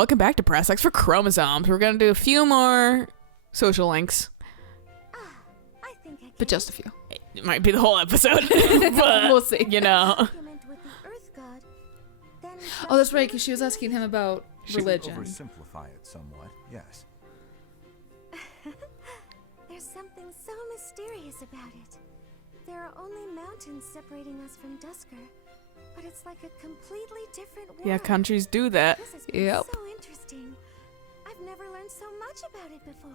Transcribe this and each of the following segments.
welcome back to Press X for Chromosomes. We're gonna do a few more social links, but just a few. It might be the whole episode, but we'll see. You know. Oh, that's right, because she was asking him about religion. Oversimplify it somewhat, yes. There's something so mysterious about it. There are only mountains separating us from Dusker, but it's like a completely different world. Yeah, countries do that. This has been Yep. so interesting. I've never learned so much about it before.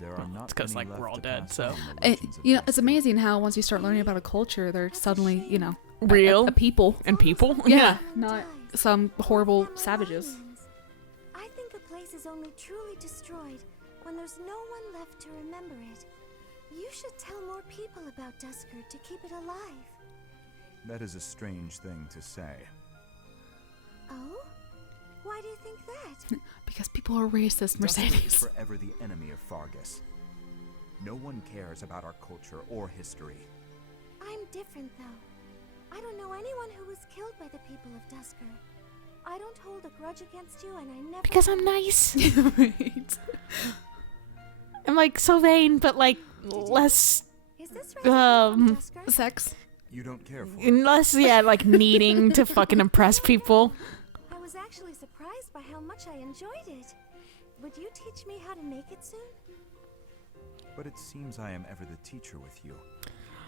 There are not It's 'cause, many like, we're left all to dead, pass so. down the legends of You know, it's Dusker. amazing how once you start learning about a culture, they're suddenly, you know, Real a people. and people. Yeah, Everyone not dies. some horrible Family savages. reunions. I think a place is only truly destroyed when there's no one left to remember it. You should tell more people about Dusker to keep it alive. That is a strange thing to say. Oh? Why do you think that? Because people are racist, Dusker is Mercedes. forever the enemy of Fargus. No one cares about our culture or history. I'm different, though. I don't know anyone who was killed by the people of Dusker. I don't hold a grudge against you, and I never... Because I'm nice. Right. I'm like so vain, but like less, Is this right from Dusker? Sex. You don't care for it. less, yeah, like needing to fucking impress people. I was actually surprised by how much I enjoyed it. Would you teach me how to make it soon? But it seems I am ever the teacher with you,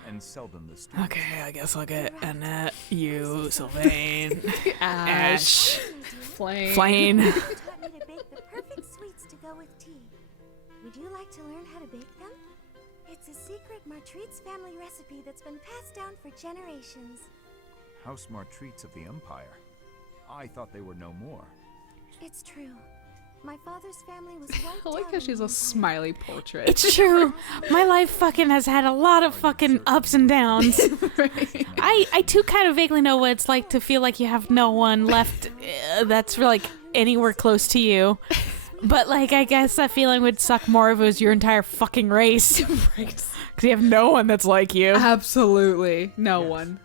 and seldom the student. Okay, I guess I'll get Annette, you, Sylvain, Ash, Flame. Flame. You taught me to bake the perfect sweets to go with tea. Would you like to learn how to bake them? It's a secret Martreats family recipe that's been passed down for generations. House Martreats of the Empire. I thought they were no more. It's true. My father's family was wiped I like out how in she's the a Empire. smiley portrait. It's true. My life fucking has had a lot of fucking ups and downs. I too kind of vaguely know what it's like to feel like you have no one left that's like anywhere close to you. But like, I guess that feeling would suck more if it was your entire fucking race. Because you have no one that's like you. Absolutely. No Yes. one.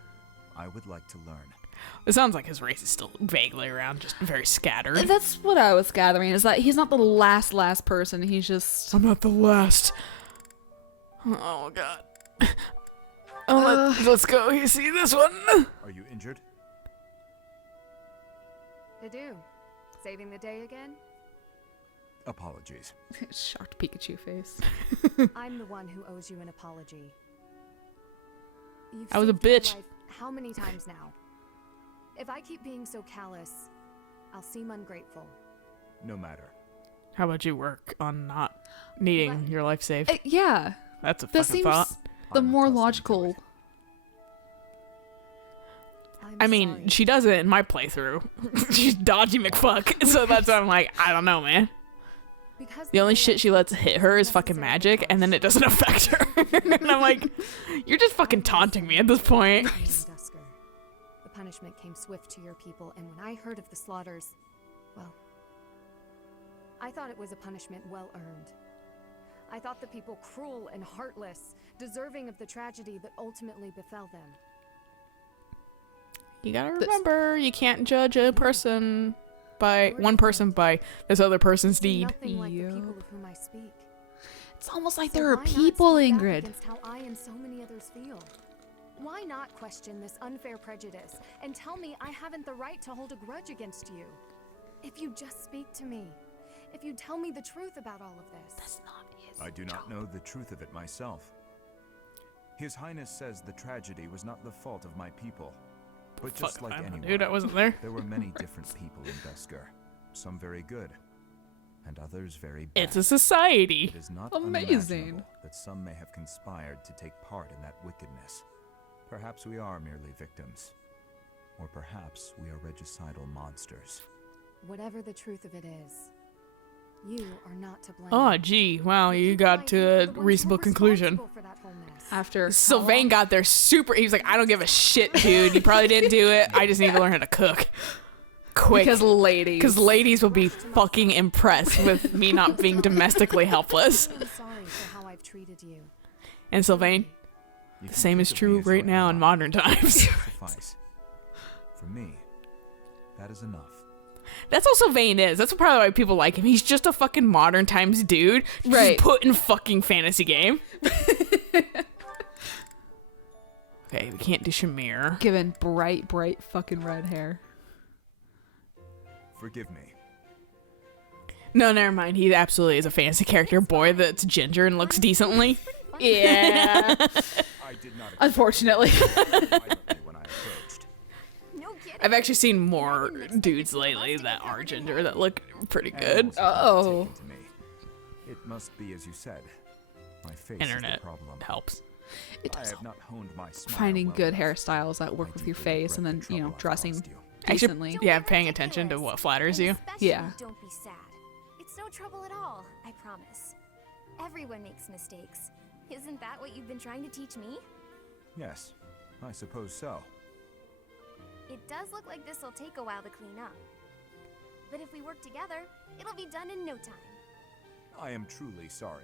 I would like to learn. It sounds like his race is still vaguely around, just very scattered. That's what I was gathering, is that he's not the last person. He's just... I'm not the last. Oh god. Oh, let's go. You see this one? Are you injured? I do. Saving the day again? Apologies. Shocked Pikachu face. I'm the one who owes you an apology. You've I was a saved my bitch. life how many times now? If I keep being so callous, I'll seem ungrateful. No matter. How about you work on not needing your life saved? Yeah. That's a That fucking seems thought. the I'm more accustomed to logical. it. I'm I mean, sorry. she does it in my playthrough. She's dodgy McFuck. So that's why I'm like, I don't know, man. Because The only day shit I she lets took hit her is fucking necessary magic, and then it precautions. doesn't affect her. And I'm like, you're just fucking taunting me at this point. In Dusker, the punishment came swift to your people, and when I heard of the slaughters, well, I thought it was a punishment well earned. I thought the people cruel and heartless, deserving of the tragedy that ultimately befell them. You gotta remember, you can't judge a person by one person by this other person's deed. Nothing like the Yep. people of whom I speak. It's almost like So there are why not people, speak back Ingrid. against how I and so many others feel? Why not question this unfair prejudice and tell me I haven't the right to hold a grudge against you? If you just speak to me, if you tell me the truth about all of this. That's not his I do not know the truth of it myself. His Highness says the tragedy was not the fault of my people. But just Fuck, like I'm a anyone, dude, I wasn't there. there were many different people in Dusker. Some very good, and others very bad. It's a society. It is not Amazing. unimaginable that some may have conspired to take part in that wickedness. Perhaps we are merely victims. Or perhaps we are regicidal monsters. Whatever the truth of it is, you are not to blame. Oh, gee, wow, The you people got I to hate are a the ones reasonable who are conclusion. responsible for that whole mess. After Sylvain got there super. He was like, I don't give a shit, dude. You probably didn't do it. I just need to learn how to cook. Quick. Because ladies. Because ladies will be fucking impressed with me not being domestically helpless. I'm sorry for how I've treated you. And Sylvain, You the can same think is of me true as right your now in ally. modern times. Suffice. For me, that is enough. That's also Vane is. That's probably why people like him. He's just a fucking modern times dude. Right. Just put in fucking fantasy game. Okay, we can't do Shamir. Given bright fucking red hair. Forgive me. No, never mind. He absolutely is a fantasy character boy that's ginger and looks decently. Yeah. I did not Unfortunately. violently when I approached. No kidding. I've actually seen more dudes lately that are ginger that look pretty good. Animals have not Uh-oh. taken to me. It must be as you said. My face Internet is the problem. helps. It I does have not honed my smile finding well good enough. hairstyles that work I with your deeply face and then, regret the you know, trouble I've dressing caused you. decently. Yeah, paying attention to what flatters you. Especially Yeah. Don't be sad. It's no trouble at all, I promise. Everyone makes mistakes. Isn't that what you've been trying to teach me? Yes, I suppose so. It does look like this will take a while to clean up. But if we work together, it'll be done in no time. I am truly sorry.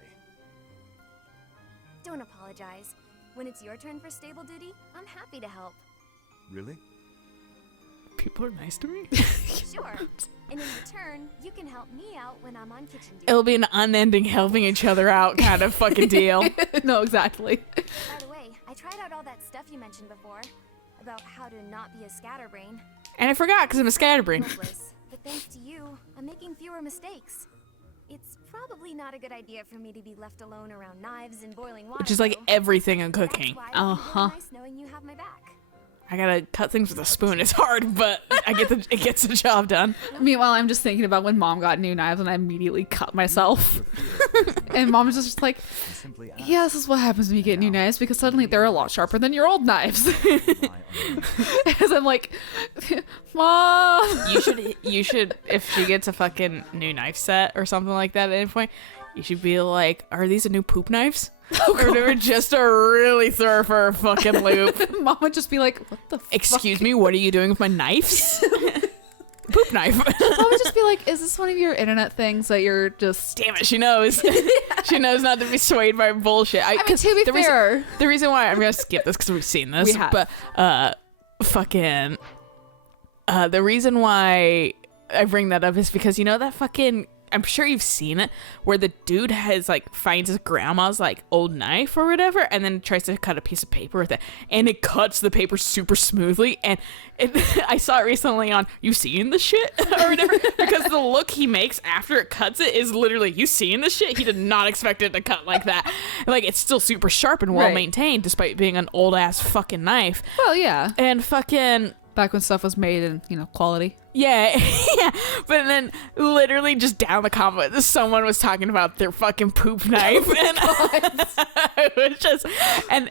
Don't apologize. When it's your turn for stable duty, I'm happy to help. Really? People are nice to me. Sure. And in return, you can help me out when I'm on kitchen duty. It'll be an unending helping each other out kind of fucking deal. No, exactly. By the way, I tried out all that stuff you mentioned before about how to not be a scatterbrain. And I forgot because I'm a scatterbrain. Hopeless, but thanks to you, I'm making fewer mistakes. It's probably not a good idea for me to be left alone around knives and boiling water. Which is like though. everything in cooking. That's why it's Uh-huh. really nice knowing you have my back. I gotta cut things with a spoon. It's hard, but it gets the job done. Meanwhile, I'm just thinking about when mom got new knives and I immediately cut myself. And mom was just like, And simply ask. yeah, this is what happens when you get new knives because suddenly they're a lot sharper than your old knives. Rely on me. As I'm like, Mom. You should, if she gets a fucking new knife set or something like that at any point, you should be like, are these a new poop knives? Or whatever, just to really throw her for a fucking loop. Mom would just be like, what the fuck? Excuse me, what are you doing with my knives? Poop knife. Mom would just be like, is this one of your internet things that you're just... Damn it, she knows. She knows not to be swayed by bullshit. I mean, to be the fair... the reason why I'm gonna skip this because we've seen this, We have. but the reason why I bring that up is because you know that fucking, I'm sure you've seen it, where the dude has like finds his grandma's like old knife or whatever, and then tries to cut a piece of paper with it, and it cuts the paper super smoothly. And I saw it recently on "You seeing the shit" or whatever, because the look he makes after it cuts it is literally "You seeing the shit." He did not expect it to cut like that. Like it's still super sharp and well Right. maintained, despite being an old ass fucking knife. Well, yeah. And fucking. Back when stuff was made in, you know, quality. Yeah, yeah, but then literally just down the comment, someone was talking about their fucking poop knife, and I was just, and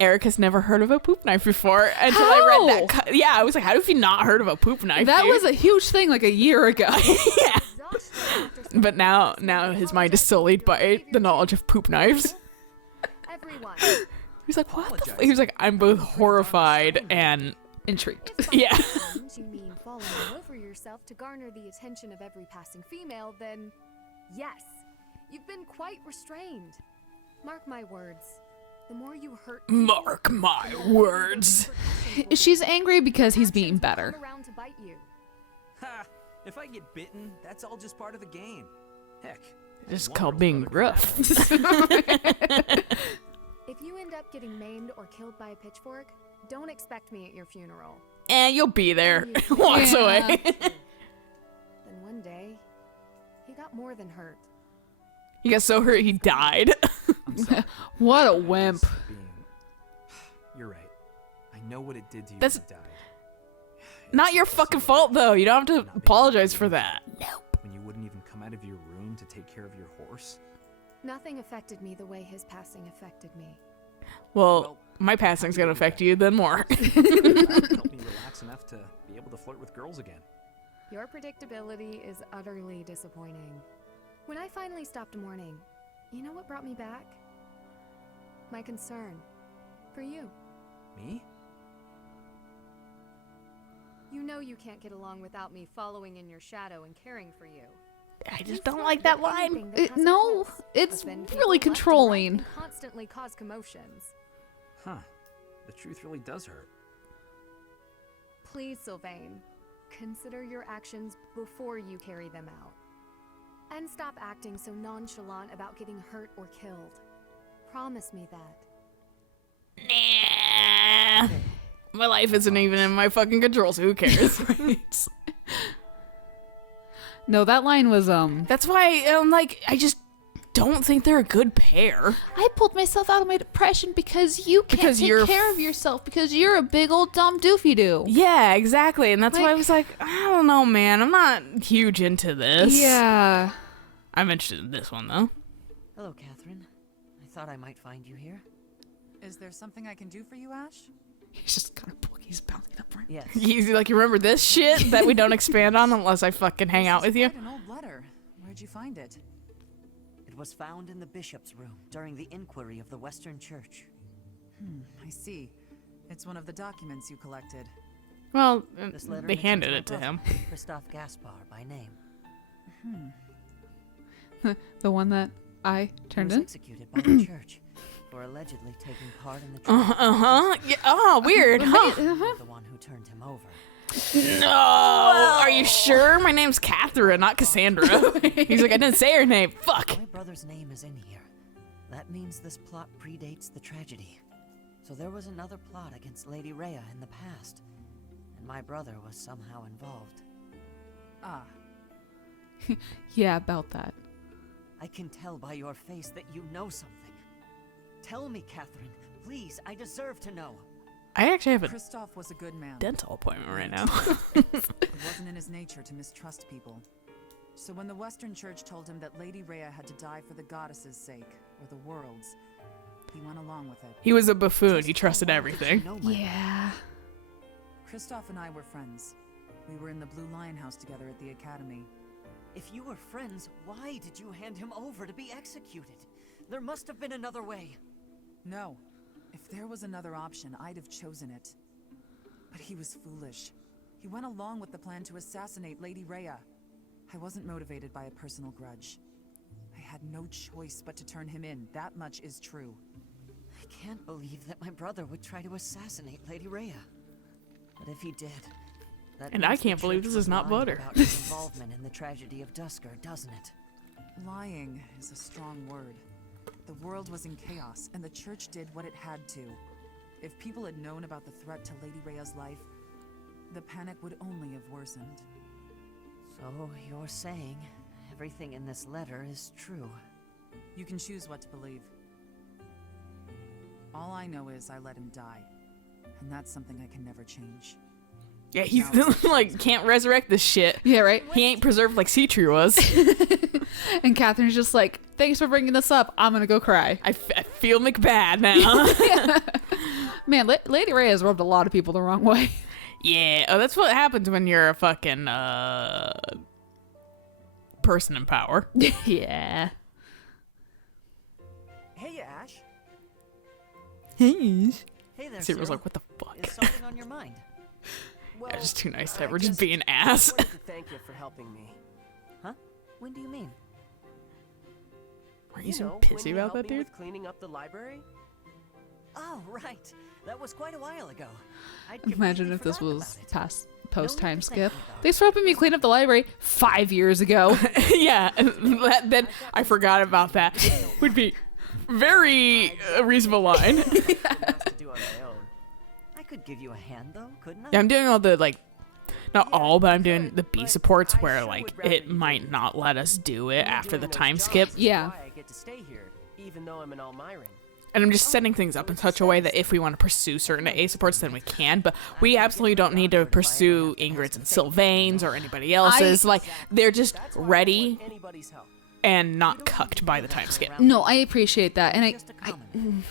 Erica's never heard of a poop knife before until I read that. Yeah, I was like, how have you not heard of a poop knife? That dude? was a huge thing like a year ago. Yeah, but now his mind is sullied by the knowledge of poop knives. Everyone. He's like, what? He was like, I'm both horrified and Intrigued. If by Yeah. challenge you mean falling all over yourself to garner the attention of every passing female, then yes, you've been quite restrained. Mark my words. The more you hurt people, Mark my the more words. repercussions will She's be. angry because he's being Actions will better. come around to bite you. Ha! If I get bitten, that's all just part of the game. Heck. It's one called girl's being brother rough. could If you end up getting maimed or killed by a pitchfork, don't expect me at your funeral. And you'll be there. Walks Yeah. away. Then one day, he got more than hurt. He got so hurt he died. I'm sorry. What a I was wimp. being- You're right. I know what it did to you That's- when you died. Not your fucking fault though. You don't have to apologize for that. When you wouldn't even come out of your room to take care of your horse. Nothing affected me the way his passing affected me. Well, my passing's gonna affect you then more. That helped me relax enough to be able to flirt with girls again. Your predictability is utterly disappointing. When I finally stopped mourning, you know what brought me back? My concern for you. Me? You know you can't get along without me following in your shadow and caring for you. I You just don't thought like that that line. anything that has a No, pulse, it's but then people really left and right controlling. can constantly cause commotions. Huh. The truth really does hurt. Please, Sylvain. Consider your actions before you carry them out. And stop acting so nonchalant about getting hurt or killed. Promise me that. Nah. My life isn't even in my fucking control, so who cares? No, that line was That's why I'm like, I just don't think they're a good pair. I pulled myself out of my depression because you can't take care of yourself because you're a big old dumb doofy doo. Yeah, exactly. And that's why I was like, I don't know, man. I'm not huge into this. Yeah. I'm interested in this one, though. Hello, Catherine. I thought I might find you here. Is there something I can do for you, Ash? He's just got a book. He's bouncing up right. Yes. You like, you remember this shit that we don't expand on unless I fucking hang out with you? Quite an old letter. Where'd you find it? It was found in the bishop's room during the inquiry of the Western Church. I see. It's one of the documents you collected. Well, This letter they mentions handed my it to brother, him. Christoph Gaspar by name. The one that I He turned was in. executed by the church for allegedly taking part in the Uh-huh. Yeah, oh, weird. Huh. the one who turned him over. No. Are you sure? My name's Catherine, not Cassandra. He's like, I didn't say her name. Fuck. My brother's name is in here. That means this plot predates the tragedy. So there was another plot against Lady Rhea in the past, and my brother was somehow involved. Ah, Yeah, about that. I can tell by your face that you know something. Tell me, Catherine. Please, I deserve to know. I actually have a Christoph was a good man. dental appointment right now. It wasn't in his nature to mistrust people. So when the Western Church told him that Lady Rhea had to die for the goddess's sake, or the world's, he went along with it. He was a buffoon. He trusted everything. No, my Yeah. Christoph and I were friends. We were in the Blue Lion House together at the academy. If you were friends, why did you hand him over to be executed? There must have been another way. No. If there was another option, I'd have chosen it. But he was foolish. He went along with the plan to assassinate Lady Rhea. I wasn't motivated by a personal grudge. I had no choice but to turn him in. That much is true. I can't believe that my brother would try to assassinate Lady Rhea. But if he did, that And I means the can't believe church this was is not lying butter. about his involvement in the tragedy of Dusker, doesn't it? Lying is a strong word. The world was in chaos, and the church did what it had to. If people had known about the threat to Lady Rhea's life, the panic would only have worsened. So you're saying everything in this letter is true? You can choose what to believe. All I know is I let him die, and that's something I can never change. Yeah, he's like, can't resurrect this shit. Yeah, right? He ain't preserved like Seatree was. And Catherine's just like, thanks for bringing this up. I'm gonna go cry. I feel McBad now. Man, Lady Rhea has rubbed a lot of people the wrong way. Yeah, oh, that's what happens when you're a fucking person in power. Yeah. Hey, Ash. Hey. Hey there, Cyril's Cyril. like, what the fuck? Is something on your mind? Well, They're just too nice to I ever just be an ass. wanted to thank you for helping me. Huh? When do you mean? Are you so know, pissy when you about that, helped me dude? with cleaning up the library? Oh, right. That was quite a while ago. I'd Imagine completely if this forgotten was about it. past No post need time to thank skip. me, though. Thanks for helping me clean up the library 5 years ago. Yeah, then I forgot about that. Would be very reasonable line. Nothing else to do on my own. I could give you a hand, though, couldn't I? Yeah, I'm doing all the like, not Yeah, all, but I'm you doing could, the B but supports I where sure like would rather it you might didn't. not let us do it Me after doing the those time jobs skip. is Yeah. why I get to stay here, even though I'm an Almiran. And I'm just setting things up in such a way that if we want to pursue certain A supports, then we can. But we absolutely don't need to pursue Ingrid's and Sylvain's or anybody else's. Like, they're just That's why I ready want anybody's help. and not cucked by the time skip. No, I appreciate that. And Just a comment.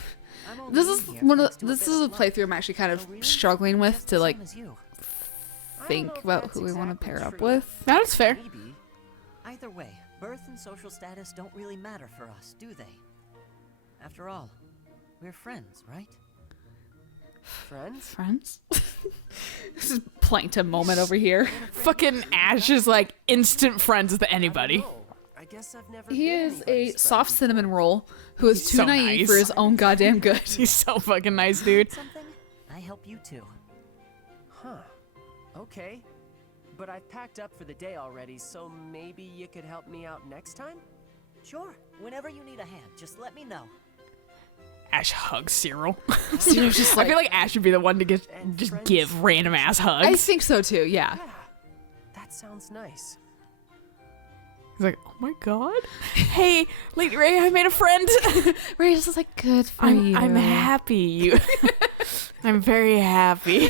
I'm only this is in here one thanks of to this bit is a of luck. playthrough I'm actually kind So of really, struggling with just to the like same as you. I don't think know if about that's who we want to exactly pair up true. with. That's fair. Maybe. Either way, birth and social status don't really matter for us, do they? After all, we're friends, right? Friends? Friends? This is plankton moment over here. Fucking Ash is like instant friends with anybody. I guess I've never He been is a anybody's soft friend cinnamon roll who is too so naive nice. for his own goddamn good. He's so fucking nice, dude. Something? I help you too. Huh. Okay. but I've packed up for the day already, so maybe you could help me out next time? Sure, whenever you need a hand, just let me know. Ash hugs Cyril. Cyril's just I like, feel like Ash should be the one to just give random ass hugs. I think so too. Yeah. Yeah, that sounds nice. He's like, oh my god. Hey, Lady Ray, I made a friend. Ray's just like, good for you. I'm happy. I'm very happy.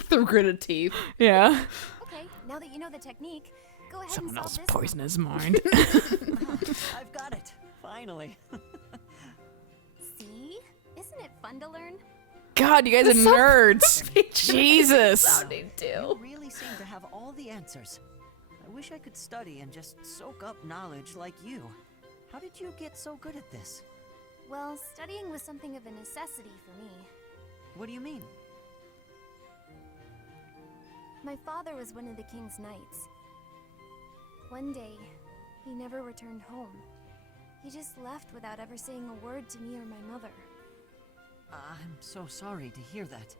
Through gritted teeth. Yeah. Okay, now that you know the technique, go ahead Someone and else solve this poisoned his mind. I've got it, finally. See? Isn't it fun to learn? God, you guys are nerds. Jesus. Sounding too. You really seem to have all the answers. I wish I could study and just soak up knowledge like you. How did you get so good at this? Well, studying was something of a necessity for me. What do you mean? My father was one of the king's knights. One day, he never returned home. He just left without ever saying a word to me or my mother. I'm so sorry to hear that.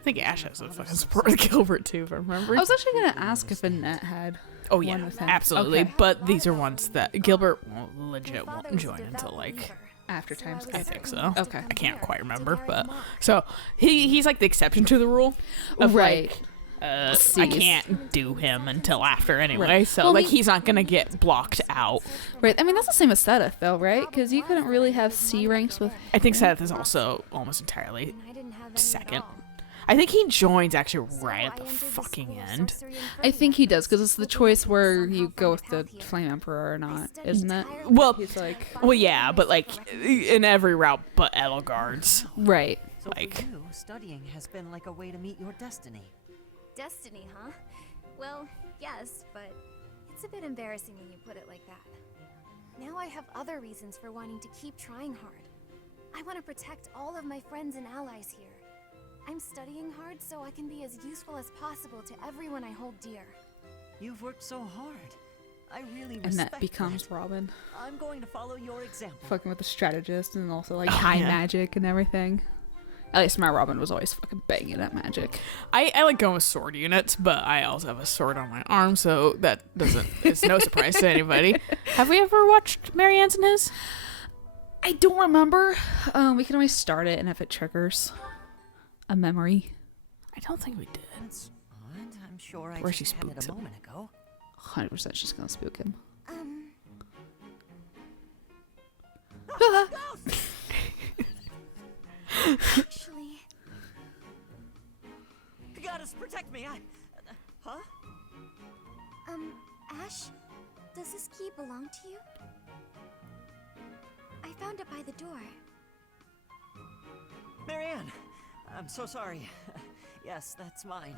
I think Ash has a fucking support with Gilbert too, if I remember. I was actually gonna ask if Annette had. Oh yeah, one with him. absolutely. Okay. But these are ones that Gilbert won't My legit father won't was a join devout until like believer, After so times. was I think certain so. to Okay. come I can't here quite to remember, marry but Mark. so he's like the exception to the rule. Of Right. Like, I Cease. can't do him until after anyway. Right. So Well, like I mean- he's not gonna get blocked out. Right. I mean, that's the same as Seth, though, right? Because you couldn't really have C ranks with. I think Seth is also almost entirely. And I didn't have any at second. all. I think he joins actually So right at I the entered fucking School of end. Sorcery and I think he does, because it's the hoping I choice could where somehow you go find with a the path here. Flame Emperor or I not, studied isn't it? tirelessly Well, He's like, Well, yeah, but like Finally in every route but Edelgard's. right. So Like- for you, studying has been like a way to meet your destiny. Destiny, huh? Well, yes, but it's a bit embarrassing when you put it like that. Now I have other reasons for wanting to keep trying hard. I want to protect all of my friends and allies here. I'm studying hard so I can be as useful as possible to everyone I hold dear. You've worked so hard. I really And respect that becomes that. Robin. I'm going to follow your example. Fucking with the strategist and also like Oh, high yeah. magic and everything. At least my Robin was always fucking banging at magic. I like going with sword units, but I also have a sword on my arm, so that doesn't. It's no surprise to anybody. Have we ever watched Marianne's and his? I don't remember. We can always start it, and if it triggers a memory, I don't think we did. That's odd. I'm sure I Or she just had it spooked a him. moment ago. 100% she's gonna spook him. Actually, The goddess, protect me! Huh? Ash, does this key belong to you? I found it by the door. Marianne! I'm so sorry. Yes, that's mine.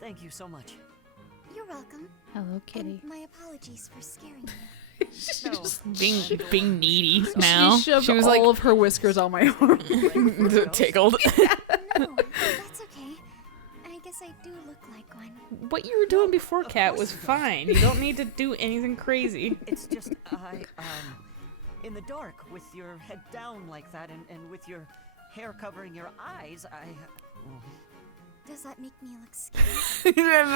Thank you so much. You're welcome. Hello, kitty. And my apologies for scaring you. No, Being needy now. She shoved She was all like of her whiskers on my arm. tickled. No, that's okay. I guess I do look like one. What you were doing before, Cat, was fine. You don't need to do anything crazy. it's just in the dark with your head down like that and with your hair covering your eyes, Does that make me look scary?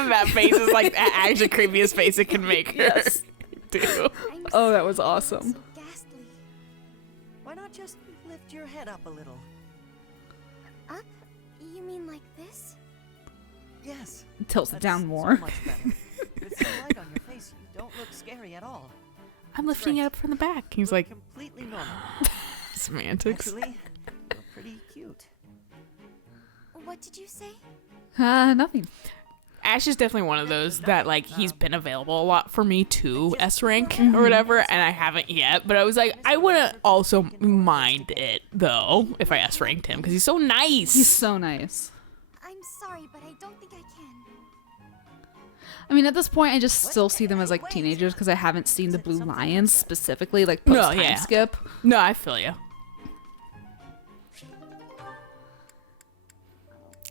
That face is like actually the creepiest face it can make her Yes. do. I'm Oh, that was sorry, awesome. So ghastly. why not just lift your head up a little? Up? You mean like this? Yes. Tilts it That's down more. So much better. With the light on your face, you don't look scary at all. I'm lifting it up from the back. He's like Completely normal. semantics. Actually, you're pretty cute. What did you say? Nothing. Ash is definitely one of those that like he's been available a lot for me to S rank or whatever, and I haven't yet. But I was like, I wouldn't also mind it though if I S ranked him because he's so nice. He's so nice. I'm sorry, but I don't think I can. I mean, at this point, I just still see them as like teenagers because I haven't seen the Blue Lions specifically, like No, post time yeah. skip. No, I feel you.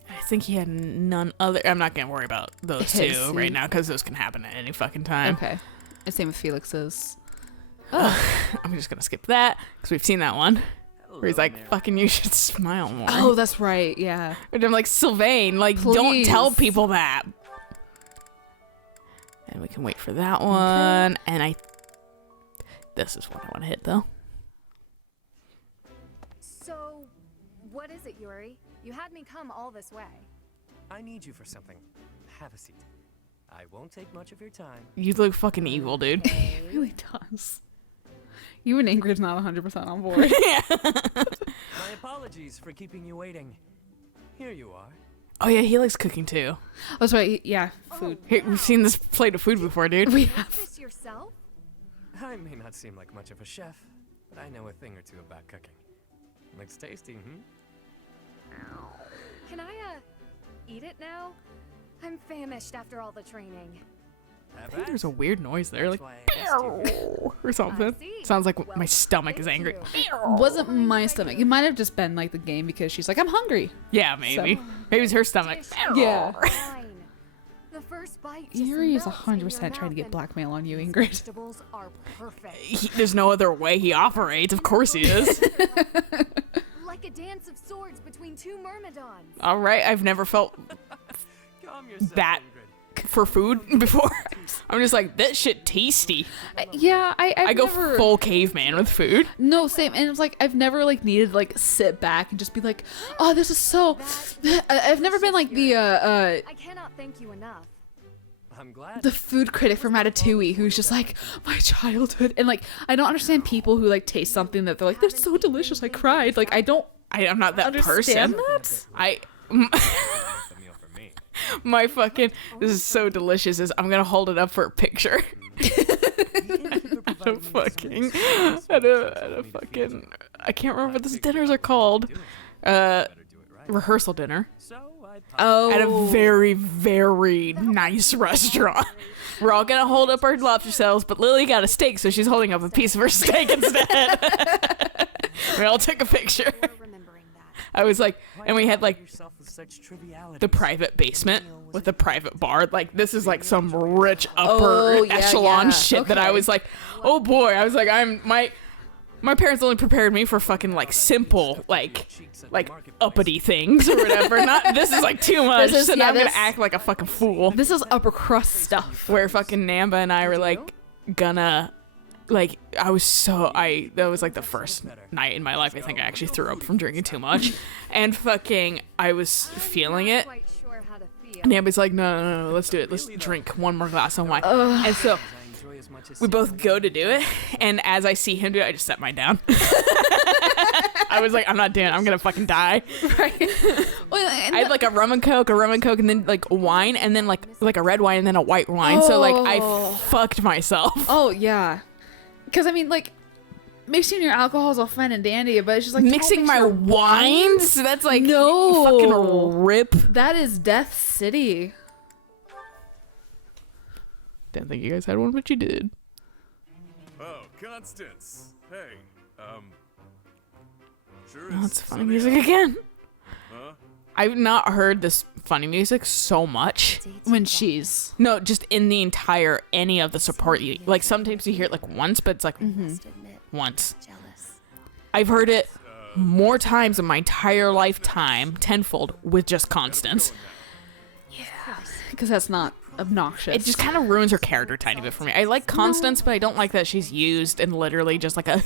I think he had none other. I'm not gonna worry about those His, two right now because those can happen at any fucking time. Okay. And same with Felix's. I'm just gonna skip that because we've seen that one where he's like, "Fucking, you should smile more." Oh, that's right. Yeah. And I'm like, Sylvain, like, don't tell Please. people that. And we can wait for that one. And this is what I want to hit, though. So, what is it, Yuri? You had me come all this way. I need you for something. Have a seat. I won't take much of your time. You look fucking evil, dude. It really does. Even Ingrid's not 100% on board. Yeah. My apologies for keeping you waiting. Here you are. Oh, yeah, he likes cooking, too. Oh, that's right. Yeah, food. Hey, we've seen this plate of food before, dude. We Make have. this yourself? I may not seem like much of a chef, but I know a thing or two about cooking. Looks tasty, Can I, eat it now? I'm famished after all the training. I think there's a weird noise there, like, That's why I asked you. or something. I see. Sounds like Well, my stomach is thank angry. you. Wasn't my stomach. It might have just been like the game because she's like, I'm hungry. Yeah, maybe. Maybe it's her stomach. Yeah. Fine. The first bite just Yuri is melts in your 100% trying to mouth get and blackmail on you, these Ingrid. vegetables are perfect. There's no other way he operates. Of course he is. Like a dance of swords between two myrmidons. All right, I've never felt Calm yourself, that Ingrid. for food before. I'm just like, that shit tasty. Yeah, I go never... full caveman with food. No, same. And it's like I've never like needed to like sit back and just be like, oh, this is so. I've never been like the I cannot thank you enough. I'm glad. the food critic from Ratatouille who's just like my childhood, and like I don't understand people who like taste something that they're like they're so delicious I cried. Like I'm not that understand person. that. The meal for me. My fucking, this is so delicious, is I'm gonna hold it up for a picture. I can't remember what these dinners are called. Rehearsal dinner So I Oh, at a very, very nice restaurant. We're all gonna hold up our lobster shells, but Lily got a steak, so she's holding up a piece of her steak instead. We all took a picture. For remembering that. I was like, and we had like yourself with such trivialities. the private basement with a private bar. Like, this is like some rich upper Oh, yeah, echelon yeah. shit that I Okay. was like, oh boy. I was like, my parents only prepared me for fucking like simple, like uppity things or whatever. Not, this is like too much. This is- So now yeah, I'm gonna this- act like a fucking fool. this is upper crust stuff. Where fucking Namba and I were like gonna, like, that was like the first night in my life I think I actually threw up from drinking too much. And fucking, I was feeling it. Quite sure how to feel. And Amber's like, no, let's do it. Let's drink one more glass of wine. And so I enjoy as much as we both go to do it. And as I see him do it, I just set mine down. I was like, I'm not doing it. I'm going to fucking die. Well, I had like a rum and coke, and then like wine, and then like a red wine, and then a white wine. So like I fucked myself. oh yeah, because I mean like mixing your alcohol is all fine and dandy, but it's just like Mixing don't my mix your wines? That's like No. fucking rip. That is Death City. Didn't think you guys had one, but you did. Oh, Constance. Hey, sure Oh, is it's funny sunny music out. again. Huh? I've not heard this funny music so much. When she's No, just in the entire any of the support. Like sometimes you hear it like once, but it's like once. I've heard it more times in my entire lifetime, tenfold, with just Constance. because that's not obnoxious. It just kind of ruins her character a tiny bit for me. I like Constance, but I don't like that she's used and literally just like a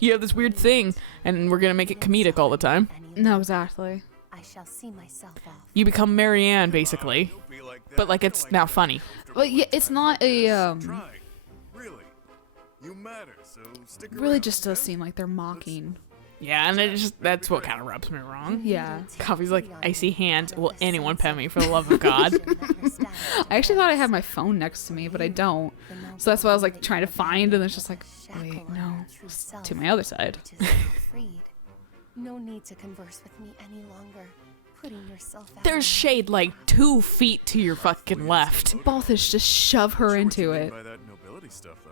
you have this weird thing and we're gonna make it comedic all the time. no, exactly. I shall see myself off. You become Marianne basically, Don't be like that. but like it's now funny. But yeah, it's not a Try. Really. You matter, so stick around. really just does seem like they're mocking. Yeah, and it just that's what kind of rubs me wrong. Yeah, Coffee's like, I see hands. Will anyone pet me for the love of God? I actually thought I had my phone next to me, but I don't. So that's what I was like trying to find, and it's just like, wait, no, it's to my other side. No need to converse with me any longer. Putting yourself out. There's shade like 2 feet to your fucking left. Both is just shove her Sure what into you mean it. by that nobility stuff, though.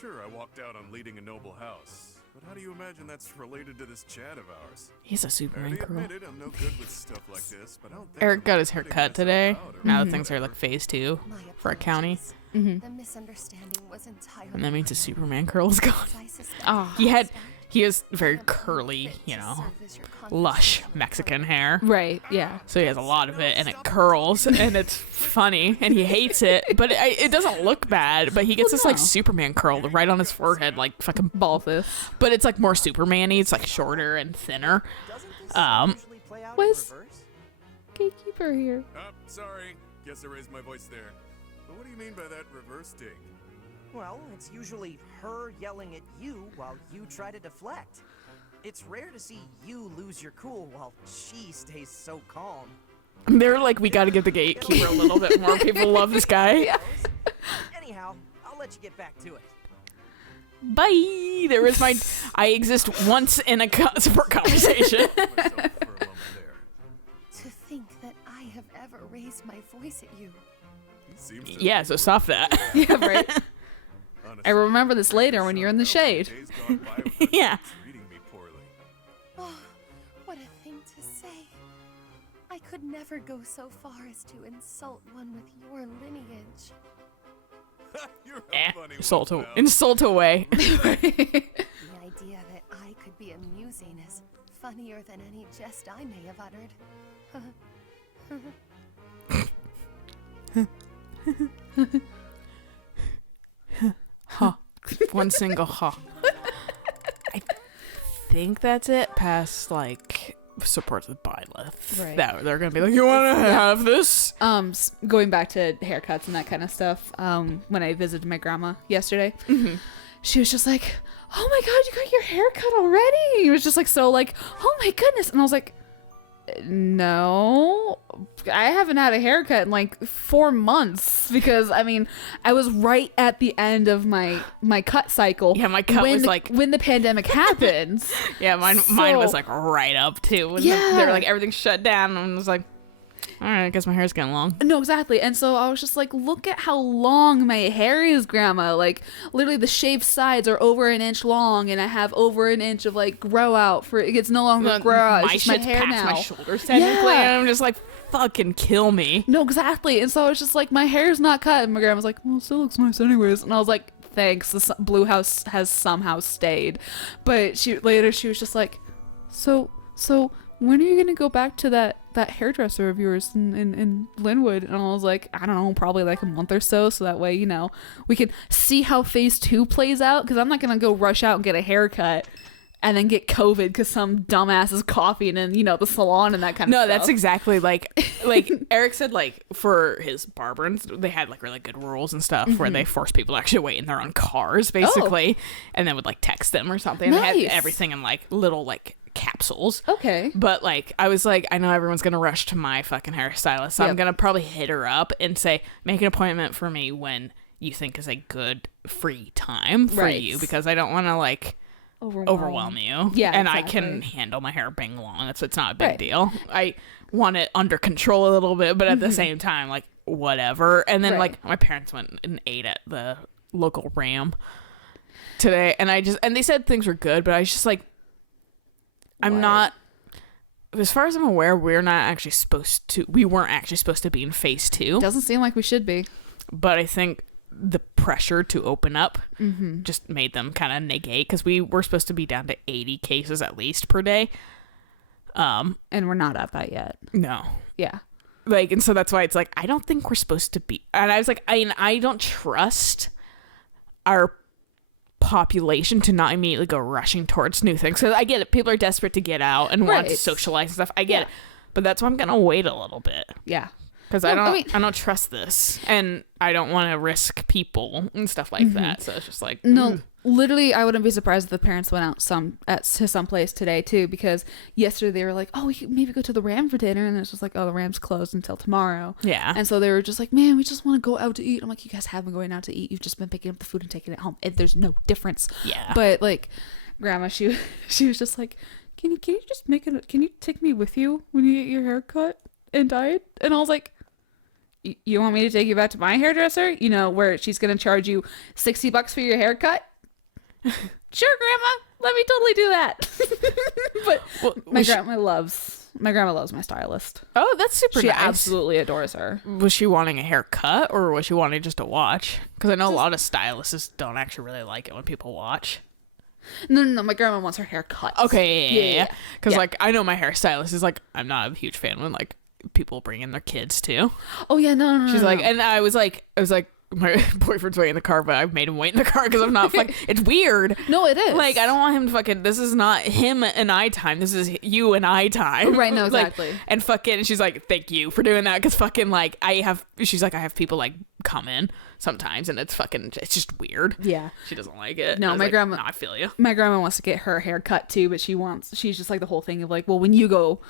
Sure, I walked out on leading a noble house, but how do you imagine that's related to this chat of ours? He's a I Superman already girl. admitted I'm no good with stuff like this, but I don't think Eric I'm got his hair putting cut myself today. out or Now that whatever. things are like phase 2 My for a county. apologies. The misunderstanding was entirely. And that means his Superman curl is gone. as I suspected. Oh, He had he has very curly, lush Mexican hair. Right, yeah. So he has a lot of it, and it curls, and it's funny, and he hates it, but it doesn't look bad. But he gets this like Superman curl right on his forehead, like fucking Balthus. But it's like more Superman-y. It's like shorter and thinner. Was Gatekeeper here? Sorry. Guess I raised my voice there. But what do you mean by that reverse dig? Well, it's usually her yelling at you while you try to deflect. It's rare to see you lose your cool while she stays so calm. They're like, we got to give the Gatekeeper a little bit more. People love this guy. Yeah. Anyhow, I'll let you get back to it. Bye. There was my. I exist once in a support conversation. To think that I have ever raised my voice at you. Yeah, so stop that. Yeah, right. I remember this later when you're in the shade. Yeah. Oh, what a thing to say. I could never go so far as to insult one with your lineage. Insult away. The idea that I could be amusing is funnier than any jest I may have uttered. Huh. One single huh. I think that's it. Past like supports with Byleth. Right. That they're gonna be like, you wanna have this? Going back to haircuts and that kind of stuff. When I visited my grandma yesterday, she was just like, "Oh my god, you got your hair cut already?" He was just like so like, "Oh my goodness," and I was like, "No, I haven't had a haircut in like 4 months because I mean I was right at the end of my cut cycle. Yeah, my cut was like when the pandemic happened. Yeah, mine was like right up too. When they were like everything shut down, and I was like, all right, I guess my hair's getting long. No, exactly. And so I was just like, look at how long my hair is, Grandma. Like, literally the shaved sides are over an inch long, and I have over an inch of, like, grow out. It's no longer grow out. It's just my hair past now. My shoulders, technically. Yeah. And I'm just like, fucking kill me. No, exactly. And so I was just like, my hair's not cut. And my grandma was like, well, it still looks nice anyways. And I was like, thanks. The blue house has somehow stayed. But later she was just like, so when are you gonna go back to that hairdresser of yours in Linwood? And I was like, I don't know, probably like a month or so that way, we can see how phase 2 plays out, because I'm not gonna go rush out and get a haircut and then get COVID because some dumbass is coughing in the salon and that kind of stuff. No, that's exactly like Eric said, like for his barbers, they had like really good rules and stuff where they forced people to actually wait in their own cars basically, and then would like text them or something. Nice. They had everything in like little like capsules. Okay. But like I was like, I know everyone's gonna rush to my fucking hairstylist, so I'm gonna probably hit her up and say, make an appointment for me when you think is a good free time for you, because I don't want to like overwhelm you. Yeah, and exactly. I can handle my hair being long. It's not a big deal. I want it under control a little bit, but at the same time, like whatever. And then like my parents went and ate at the local Ram today, and they said things were good, but I was just like, I'm not, as far as I'm aware, we weren't actually supposed to be in phase 2. Doesn't seem like we should be. But I think the pressure to open up just made them kind of negate, because we were supposed to be down to 80 cases at least per day. And we're not at that yet. No. Yeah. Like, and so that's why it's like, I don't think we're supposed to be. And I was like, I don't trust our population to not immediately go rushing towards new things. So I get it. People are desperate to get out and want to socialize and stuff. I get it. But that's why I'm going to wait a little bit. Yeah. Because I don't trust this, and I don't want to risk people and stuff like that. So it's just like, literally, I wouldn't be surprised if the parents went out to some place today too, because yesterday they were like, oh, we could maybe go to the Ram for dinner, and it's just like, oh, the Ram's closed until tomorrow. Yeah. And so they were just like, man, we just want to go out to eat. I'm like, you guys have been going out to eat. You've just been picking up the food and taking it home. There's no difference. Yeah. But like, Grandma, she was just like, can you just can you take me with you when you get your hair cut and dyed? And I was like, you want me to take you back to my hairdresser? Where she's going to charge you $60 for your haircut? Sure, Grandma. Let me totally do that. But my grandma loves my stylist. Oh, that's super nice. She absolutely adores her. Was she wanting a haircut, or was she wanting just to watch? Because I know a lot of stylists don't actually really like it when people watch. No. My grandma wants her hair cut. Okay, yeah. Because Yeah. like I know my hairstylist is like, I'm not a huge fan when like people bring in their kids too. Oh yeah, no. She's like, and I was like, my boyfriend's waiting in the car, but I've made him wait in the car because I'm not fucking. It's weird. No, it is. Like I don't want him to fucking. This is not him and I time. This is you and I time. Right, no, Like, exactly. and fucking, she's like, thank you for doing that because fucking like she's like, I have people like come in sometimes and it's fucking. It's just weird. Yeah. She doesn't like it. No, I was my like, grandma. No, I feel you. My grandma wants to get her hair cut too, but she's just like the whole thing of like, well, when you go,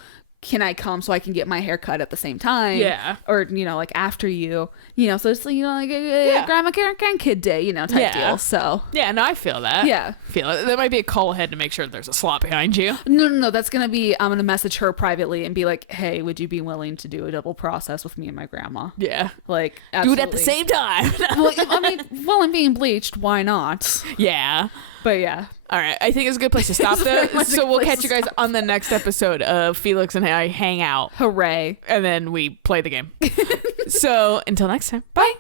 can I come so I can get my hair cut at the same time? Yeah. Or, like after you, so it's like, like a grandma grandkid day, type deal. So Yeah, no, I feel that. Yeah. Feel it. That might be a call ahead to make sure there's a slot behind you. no, that's going to be, I'm going to message her privately and be like, hey, would you be willing to do a double process with me and my grandma? Yeah. Like, Do it at the same time. Well, I mean, while I'm being bleached, why not? Yeah. But yeah. All right. I think it's a good place to stop very though. much a So good we'll place catch to you guys stop. on the next episode of Felix and I Hang Out. Hooray. And then we play the game. So until next time. Bye.